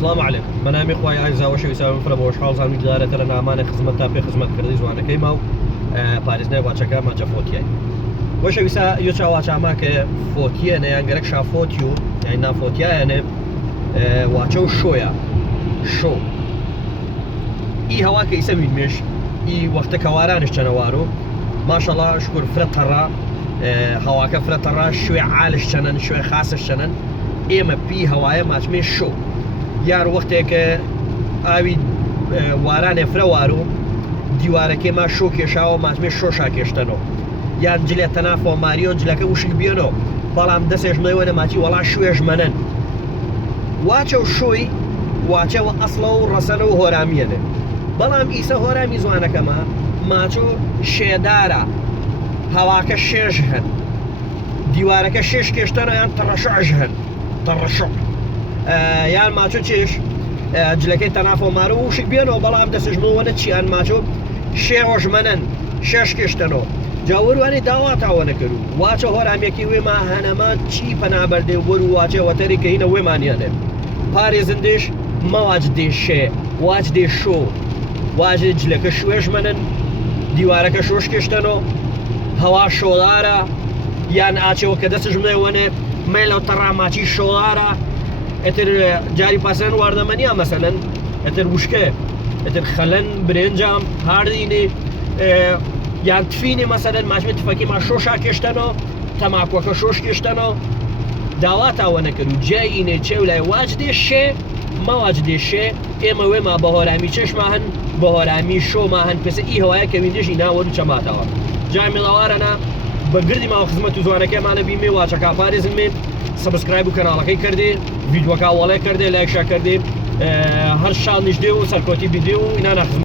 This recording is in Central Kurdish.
سلام عليكم بەنامی خوای عزیزا و شەویسا من فرە بۆ خاڵزان میدارێتە لە نامانە خزمەت تا پێ خزمەتکردی زوانەکەی ما و پارێزنای واچەکە ماچە فۆتیای بۆ شەویسا یۆ چاواچاما کە فۆتیەنە یان گەرەک شافۆتی و یان نافۆتیایەنێ واچە و شۆیە شۆ ئی هەوا کە ئیسە میدمێش ئی وەختە کەوارانش چەنەوارۆ ماشەڵا شکر فرە تەڕا هەواکە فرە تەڕا شوێ عالش چەنن شوێ خاسش چەنن ئێمە پی هەوایە ماچمێ شۆ یار وەختێکە ئاوی وارانێ فرەوارۆ دیوارەکەی ما شۆ کێشاوە ماچمێ شۆشا کێشتنەوە یان جلێت تەنافۆ ماریۆ جلەکە وشک بێنەوە بەڵام دەسێش مەوەنە ماچی وەڵا شوێژ مەنن واچە و شۆی واچەوە ئەسڵە و ڕەسەنە و هۆرامیەنێ بەڵام ئیسە هۆرامی زوانەکەمە ماچۆ شێدارە هەواکە شێژ هەن دیوارەکە شێش کێشتەنە یان تەڕەشعش هەن تەڕەشع یان ماچۆ چێش جلەکەی تەنافۆ مارە و وشک بێنەوە بەڵام دەسژمەوەنە چیان ماچۆ شێوەش مەنن شێش کێشتەنەوە جاوەروانی داواتاوە نەکرد و واچە هۆرامێکی وێما هەنەما چی پەنابەردێ وەرو واچێ وەتەری کە هینە وێمانیانێ پارێزندێش مەواج دێ شێ واچ دێ شۆ واچ جلەکە شوێژ مەنن دیوارەکە شۆش کێشتەنەوە هەوا شۆدارە یان ئاچەوە کە دەسژمێوەنێ مێلەوە تەڕاماچی شۆدارە ئەتر جاری پاسەن واردەمەنیە مەسەلەن ئەتر وشکە ئەتر خەلەن برێنجام هاردینێ یان تفینێ مەسەلەن ماچمێ تفەکی ما شۆشا کێشتەنەوە تەماکوەکە شۆش کێشتەنەوە داواتاوە نەکرد و جای ئینێ چێو لای واج دێ شێ مەواج دێ شێ ئێمە وێما بە هۆرامی چێشما هەن بە هۆرامی شۆما هەن پێسە ئی هەوایە کە ویندێژی ناوەرو چەماتەوە جای مێڵاوارەنە بە گردی ماوە خزمەت و زوانەکەمانە بیمێ واچەکە پارێزمێ سبسکرایب و کەناڵەکەی کردێ ڤیدیۆکە وەڵێ کردێ لایکشا کردێ هەر شاڵ نیشدێ و سەرکۆتی بیدێ و ئینانە